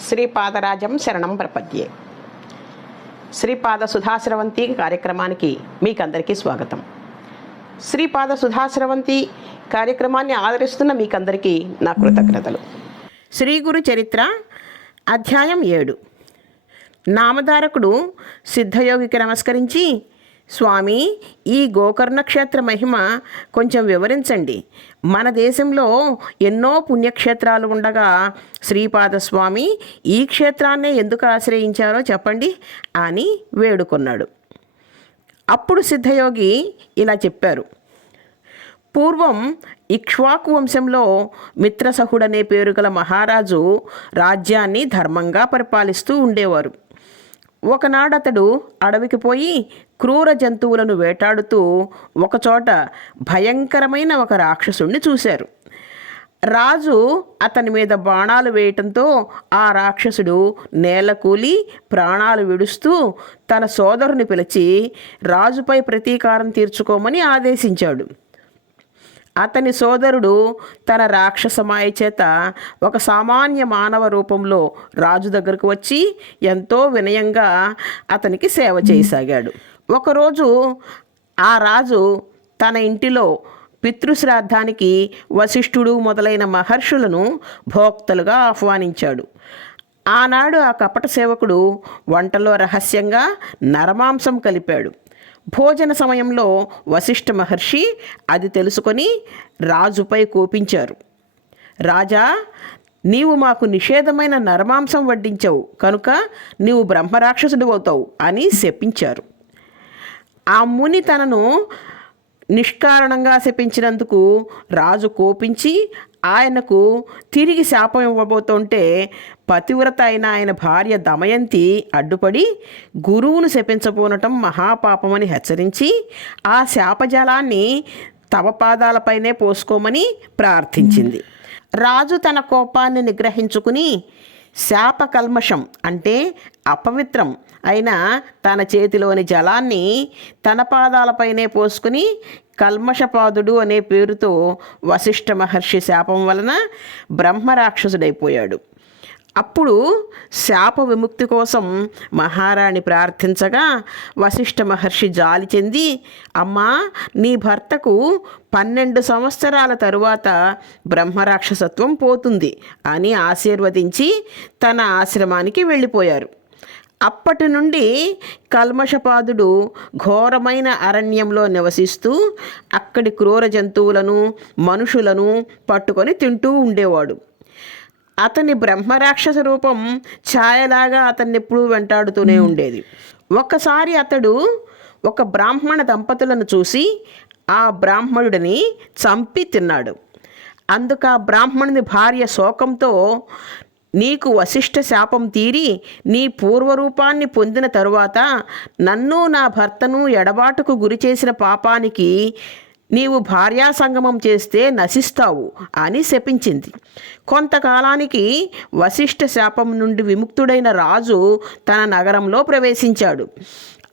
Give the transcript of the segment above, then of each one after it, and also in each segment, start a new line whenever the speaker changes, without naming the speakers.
శ్రీపాదరాజం శరణం ప్రపద్యే. శ్రీపాద సుధాశ్రవంతి కార్యక్రమానికి మీకందరికీ స్వాగతం. శ్రీపాద సుధాశ్రవంతి కార్యక్రమాన్ని ఆదరిస్తున్న మీకందరికీ నా కృతజ్ఞతలు. శ్రీ గురు చరిత్ర అధ్యాయం ఏడు. నామధారకుడు సిద్ధయోగికి నమస్కరించి స్వామి ఈ గోకర్ణ క్షేత్ర మహిమ కొంచెం వివరించండి. మన దేశంలో ఎన్నో పుణ్యక్షేత్రాలు ఉండగా శ్రీపాదస్వామి ఈ క్షేత్రాన్నే ఎందుకు ఆశ్రయించారో చెప్పండి అని వేడుకొన్నాడు. అప్పుడు సిద్ధయోగి ఇలా చెప్పారు. పూర్వం ఇక్ష్వాకు వంశంలో మిత్రసహుడనే పేరు గల మహారాజు రాజ్యాన్ని ధర్మంగా పరిపాలిస్తూ ఉండేవారు. ఒకనాడతడు అడవికి పోయి క్రూర జంతువులను వేటాడుతూ ఒకచోట భయంకరమైన ఒక రాక్షసుణ్ణి చూశారు. రాజు అతని మీద బాణాలు వేయటంతో ఆ రాక్షసుడు నేలకూలి ప్రాణాలు విడుస్తూ తన సోదరుని పిలిచి రాజుపై ప్రతీకారం తీర్చుకోమని ఆదేశించాడు. అతని సోదరుడు తన రాక్షసమాయ చేత ఒక సామాన్య మానవ రూపంలో రాజు దగ్గరకు వచ్చి ఎంతో వినయంగా అతనికి సేవ చేయసాగాడు. ఒకరోజు ఆ రాజు తన ఇంటిలో పితృశ్రాద్ధానికి వశిష్ఠుడు మొదలైన మహర్షులను భోక్తలుగా ఆహ్వానించాడు. ఆనాడు ఆ కపట సేవకుడు వంటలో రహస్యంగా నరమాంసం కలిపాడు. భోజన సమయంలో వశిష్ఠ మహర్షి అది తెలుసుకొని రాజుపై కోపించారు. రాజా నీవు మాకు నిషేధమైన నరమాంసం వడ్డించవు కనుక నీవు బ్రహ్మరాక్షసుడు అవుతావు అని శపించారు. ఆ ముని తనను నిష్కారణంగా శపించినందుకు రాజు కోపించి ఆయనకు తిరిగి శాపం ఇవ్వబోతుంటే పతివ్రత అయిన ఆయన భార్య దమయంతి అడ్డుపడి గురువును శపించబోనటం మహాపాపమని హెచ్చరించి ఆ శాపజలాన్ని తమ పాదాలపైనే పోసుకోమని ప్రార్థించింది. రాజు తన కోపాన్ని నిగ్రహించుకుని శాప కల్మషం అంటే అపవిత్రం అయిన తన చేతిలోని జలాన్ని తన పాదాలపైనే పోసుకుని కల్మషపాదుడు అనే పేరుతో వశిష్ఠ మహర్షి శాపం వలన బ్రహ్మరాక్షసుడైపోయాడు. అప్పుడు శాప విముక్తి కోసం మహారాణి ప్రార్థించగా వశిష్ఠ మహర్షి జాలి చెంది అమ్మా నీ భర్తకు పన్నెండు సంవత్సరాల తరువాత బ్రహ్మరాక్షసత్వం పోతుంది అని ఆశీర్వదించి తన ఆశ్రమానికి వెళ్ళిపోయారు. అప్పటి నుండి కల్మషపాదుడు ఘోరమైన అరణ్యంలో నివసిస్తూ అక్కడి క్రూర జంతువులను మనుషులను పట్టుకొని తింటూ ఉండేవాడు. అతని బ్రహ్మరాక్షస రూపం ఛాయలాగా అతన్ని ఎప్పుడూ వెంటాడుతూనే ఉండేది. ఒక్కసారి అతడు ఒక బ్రాహ్మణ దంపతులను చూసి ఆ బ్రాహ్మణుడిని చంపి తిన్నాడు. అందుకు ఆ బ్రాహ్మణుని భార్య శోకంతో నీకు వశిష్ఠ శాపం తీరి నీ పూర్వరూపాన్ని పొందిన తరువాత నన్ను నా భర్తను ఎడబాటుకు గురి చేసిన పాపానికి నీవు భార్యా సంగమం చేస్తే నశిస్తావు అని శపించింది. కొంతకాలానికి వశిష్ఠ శాపం నుండి విముక్తుడైన రాజు తన నగరంలో ప్రవేశించాడు.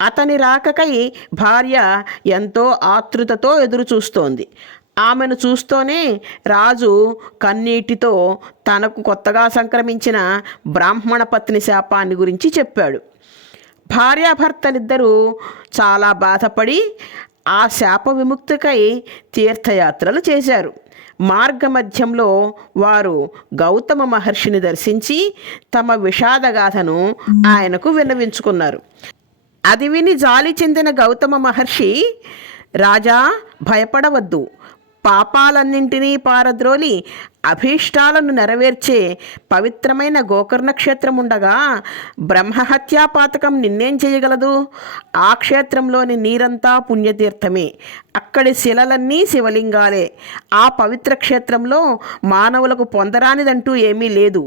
అతని రాకకై భార్య ఎంతో ఆతృతతో ఎదురుచూస్తోంది. ఆమెను చూస్తూనే రాజు కన్నీటితో తనకు కొత్తగా సంక్రమించిన బ్రాహ్మణ పత్ని శాపాన్ని గురించి చెప్పాడు. భార్యాభర్తలిద్దరూ చాలా బాధపడి ఆ శాప విముక్తికై తీర్థయాత్రలు చేశారు. మార్గమధ్యంలో వారు గౌతమ మహర్షిని దర్శించి తమ విషాదగాథను ఆయనకు విన్నవించుకున్నారు. అది విని జాలి చెందిన గౌతమ మహర్షి రాజా భయపడవద్దు. పాపాలన్నింటినీ పారద్రోలి అభీష్టాలను నెరవేర్చే పవిత్రమైన గోకర్ణ క్షేత్రం ఉండగా బ్రహ్మహత్యా పాతకం నిన్నేం చేయగలదు? ఆ క్షేత్రంలోని నీరంతా పుణ్యతీర్థమే. అక్కడి శిలలన్నీ శివలింగాలే. ఆ పవిత్ర క్షేత్రంలో మానవులకు పొందరానిదంటూ ఏమీ లేదు.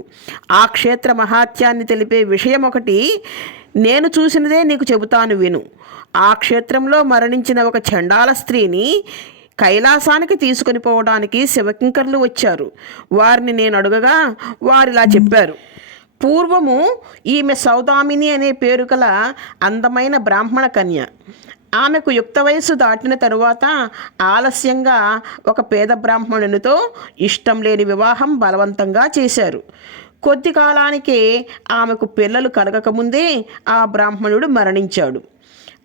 ఆ క్షేత్ర మహాత్యాన్ని తెలిపే విషయం ఒకటి నేను చూసినదే నీకు చెబుతాను విను. ఆ క్షేత్రంలో మరణించిన ఒక చండాల స్త్రీని కైలాసానికి తీసుకొని పోవడానికి శివకింకర్లు వచ్చారు. వారిని నేను అడుగగా వారిలా చెప్పారు. పూర్వము ఈమె సౌదామిని అనే పేరు గల అందమైన బ్రాహ్మణ కన్య. ఆమెకు యుక్త వయస్సు దాటిన తరువాత ఆలస్యంగా ఒక పేద బ్రాహ్మణునితో ఇష్టం లేని వివాహం బలవంతంగా చేశారు. కొద్ది కాలానికే ఆమెకు పిల్లలు కలగకముందే ఆ బ్రాహ్మణుడు మరణించాడు.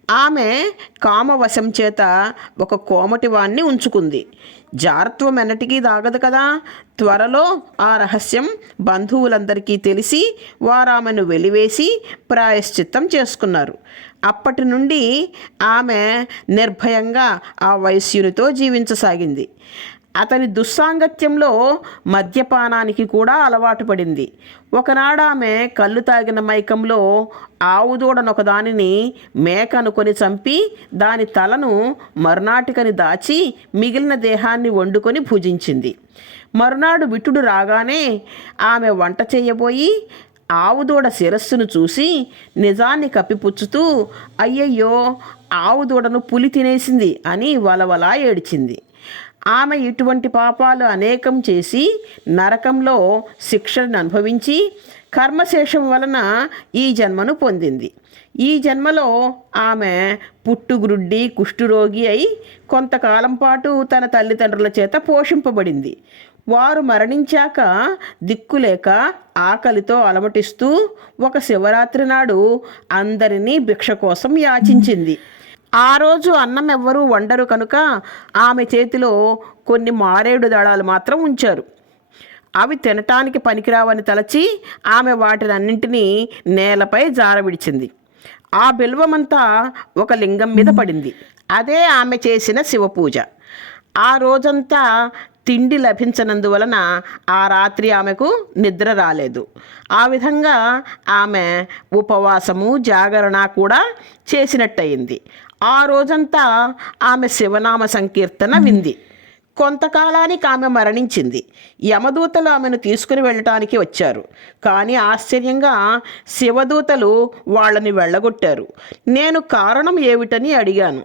ఆమె కామవశం చేత ఒక కోమటివాణ్ణి ఉంచుకుంది. జారత్వం ఎన్నటికీ దాగదు కదా? త్వరలో ఆ రహస్యం బంధువులందరికీ తెలిసి వారు ఆమెను వెలివేసి ప్రాయశ్చిత్తం చేసుకున్నారు. అప్పటి నుండి ఆమె నిర్భయంగా ఆ వైశ్యునితో జీవించసాగింది. అతని దుస్సాంగత్యంలో మద్యపానానికి కూడా అలవాటు పడింది. ఒకనాడు ఆమె కళ్ళు తాగిన మైకంలో ఆవుదూడనొక దానిని మేక అనుకొని చంపి దాని తలను మరునాటికని దాచి మిగిలిన దేహాన్ని వండుకొని భుజించింది మరునాడు విటుడు రాగానే ఆమె వంట చేయబోయి ఆవుదూడ శిరస్సును చూసి నిజాన్ని కప్పిపుచ్చుతూ అయ్యయ్యో ఆవుదూడను పులి తినేసింది అని వలవలా ఏడ్చింది. ఆమె ఇటువంటి పాపాలు అనేకం చేసి నరకంలో శిక్షను అనుభవించి కర్మశేషం వలన ఈ జన్మను పొందింది. ఈ జన్మలో ఆమె పుట్టుగ్రుడ్డి కుష్ఠురోగి అయి కొంతకాలం పాటు తన తల్లిదండ్రుల చేత పోషింపబడింది. వారు మరణించాక దిక్కులేక ఆకలితో అలమటిస్తూ ఒక శివరాత్రి నాడు అందరినీ భిక్ష కోసం యాచించింది. ఆ రోజు అన్నం ఎవ్వరూ వండరు కనుక ఆమె చేతిలో కొన్ని మారేడు దళాలు మాత్రం ఉంచారు. అవి తినటానికి పనికిరావని తలచి ఆమె వాటినన్నింటినీ నేలపై జారవిడిచింది. ఆ బిల్వమంతా ఒక లింగం మీద పడింది. అదే ఆమె చేసిన శివపూజ. ఆ రోజంతా తిండి లభించనందువలన ఆ రాత్రి ఆమెకు నిద్ర రాలేదు. ఆ విధంగా ఆమె ఉపవాసము జాగరణ కూడా చేసినట్టయింది. ఆ రోజంతా ఆమె శివనామ సంకీర్తన వింది. కొంతకాలానికి ఆమె మరణించింది. యమదూతలు ఆమెను తీసుకుని వెళ్ళటానికి వచ్చారు. కానీ ఆశ్చర్యంగా శివదూతలు వాళ్ళని వెళ్ళగొట్టారు. నేను కారణం ఏమిటని అడిగాను.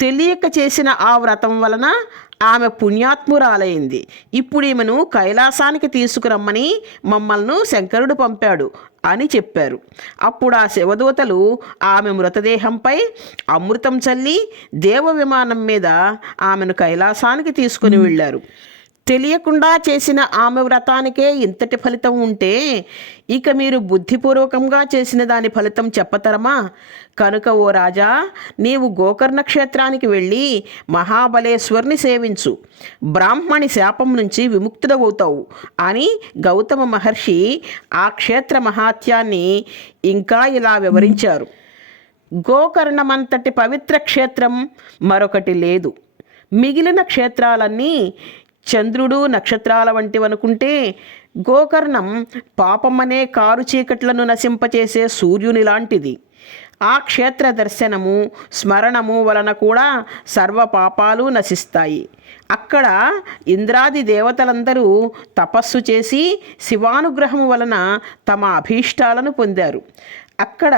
తెలియక చేసిన ఆ వ్రతం వలన ఆమె పుణ్యాత్మురాలైంది. ఇప్పుడు ఈమెను కైలాసానికి తీసుకురమ్మని మమ్మల్ని శంకరుడు పంపాడు. అని చెప్పారు. అప్పుడు ఆ శివదూతలు ఆమె మృతదేహంపై అమృతం చల్లి దేవ విమానం మీద ఆమెను కైలాసానికి తీసుకుని వెళ్ళారు. తెలియకుండా చేసిన ఆమె వ్రతానికే ఇంతటి ఫలితం ఉంటే ఇక మీరు బుద్ధిపూర్వకంగా చేసిన దాని ఫలితం చెప్పతరమా? కనుక ఓ రాజా నీవు గోకర్ణ క్షేత్రానికి వెళ్ళి మహాబలేశ్వర్ని సేవించు. బ్రాహ్మణి శాపం నుంచి విముక్తుడవుతావు అని గౌతమ మహర్షి ఆ క్షేత్ర మహాత్యాన్ని ఇంకా ఇలా వివరించారు. గోకర్ణమంతటి పవిత్ర క్షేత్రం మరొకటి లేదు. మిగిలిన క్షేత్రాలన్నీ చంద్రుడు నక్షత్రాల వంటివనుకుంటే గోకర్ణం పాపమనే కారు చీకట్లను నశింపచేసే సూర్యుని లాంటిది. ఆ క్షేత్ర దర్శనము స్మరణము వలన కూడా సర్వ పాపాలు నశిస్తాయి. అక్కడ ఇంద్రాది దేవతలందరూ తపస్సు చేసి శివానుగ్రహం వలన తమ అభీష్టాలను పొందారు. అక్కడ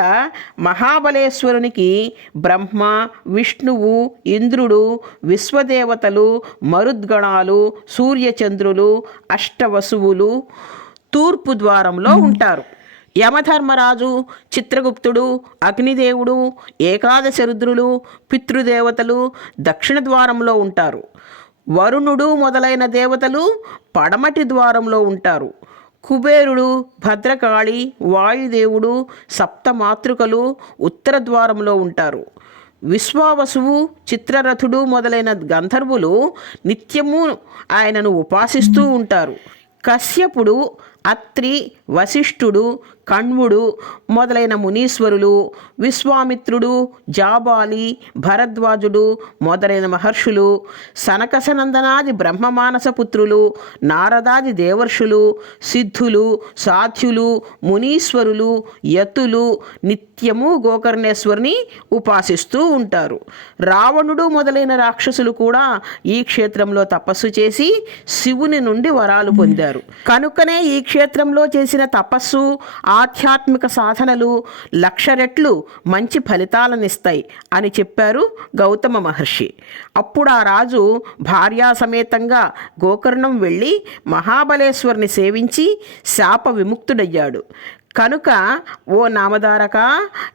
మహాబలేశ్వరునికి బ్రహ్మ విష్ణువు ఇంద్రుడు విశ్వదేవతలు మరుద్గణాలు సూర్యచంద్రులు అష్టవసువులు తూర్పు ద్వారంలో ఉంటారు. యమధర్మరాజు చిత్రగుప్తుడు అగ్నిదేవుడు ఏకాదశ రుద్రులు పితృదేవతలు దక్షిణ ద్వారంలో ఉంటారు. వరుణుడు మొదలైన దేవతలు పడమటి ద్వారంలో ఉంటారు. కుబేరుడు భద్రకాళి వాయుదేవుడు సప్తమాతృకలు ఉత్తర ద్వారంలో ఉంటారు. విశ్వావసువు చిత్రరథుడు మొదలైన గంధర్వులు నిత్యము ఆయనను ఉపాసిస్తూ ఉంటారు. కశ్యపుడు అత్రి వశిష్ఠుడు కణ్వుడు మొదలైన మునీశ్వరులు విశ్వామిత్రుడు జాబాలి భరద్వాజుడు మొదలైన మహర్షులు సనకసనందనాది బ్రహ్మమానస పుత్రులు నారదాది దేవర్షులు సిద్ధులు సాధ్యులు మునీశ్వరులు యతులు నిత్యము గోకర్ణేశ్వరిని ఉపాసిస్తూ ఉంటారు. రావణుడు మొదలైన రాక్షసులు కూడా ఈ క్షేత్రంలో తపస్సు చేసి శివుని నుండి వరాలు పొందారు. కనుకనే ఈ క్షేత్రంలో చేసిన తపస్సు ఆధ్యాత్మిక సాధనలు లక్ష రెట్లు మంచి ఫలితాలనిస్తాయి అని చెప్పారు గౌతమ మహర్షి. అప్పుడు ఆ రాజు భార్యా సమేతంగా గోకర్ణం వెళ్ళి మహాబలేశ్వరుని సేవించి శాప విముక్తుడయ్యాడు. కనుక ఓ నామధారక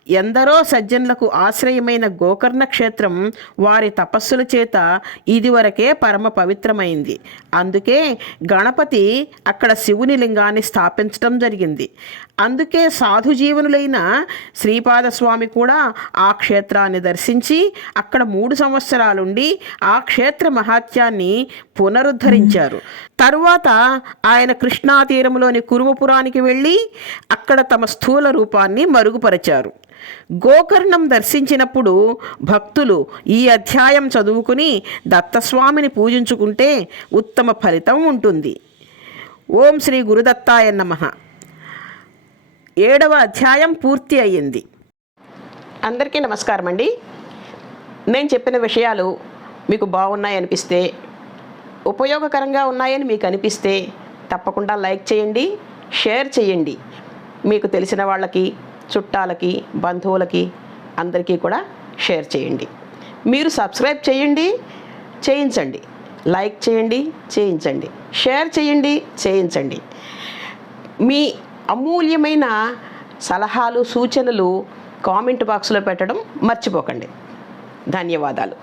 ఎందరో సజ్జనులకు ఆశ్రయమైన గోకర్ణ క్షేత్రం వారి తపస్సుల చేత ఇదివరకే పరమ పవిత్రమైంది. అందుకే గణపతి అక్కడ శివుని లింగాన్ని స్థాపించడం జరిగింది. అందుకే సాధు జీవనులైన శ్రీపాదస్వామి కూడా ఆ క్షేత్రాన్ని దర్శించి అక్కడ మూడు సంవత్సరాలుండి ఆ క్షేత్ర మహాత్యాన్ని పునరుద్ధరించారు. తరువాత ఆయన కృష్ణా తీరంలోని కురువపురానికి వెళ్ళి అక్కడ అక్కడ తమ స్థూల రూపాన్ని మరుగుపరిచారు. గోకర్ణం దర్శించినప్పుడు భక్తులు ఈ అధ్యాయం చదువుకుని దత్తస్వామిని పూజించుకుంటే ఉత్తమ ఫలితం ఉంటుంది. ఓం శ్రీ గురుదత్తాయ నమ. ఏడవ అధ్యాయం పూర్తి అయ్యింది. అందరికీ నమస్కారం అండి. నేను చెప్పిన విషయాలు మీకు బాగున్నాయి అనిపిస్తే ఉపయోగకరంగా ఉన్నాయని మీకు అనిపిస్తే తప్పకుండా లైక్ చేయండి షేర్ చేయండి. మీకు తెలిసిన వాళ్ళకి చుట్టాలకి బంధువులకి అందరికీ కూడా షేర్ చేయండి. మీరు సబ్స్క్రైబ్ చేయండి చేయించండి. లైక్ చేయండి చేయించండి. షేర్ చేయండి చేయించండి. మీ అమూల్యమైన సలహాలు సూచనలు కామెంట్ బాక్స్లో పెట్టడం మర్చిపోకండి. ధన్యవాదాలు.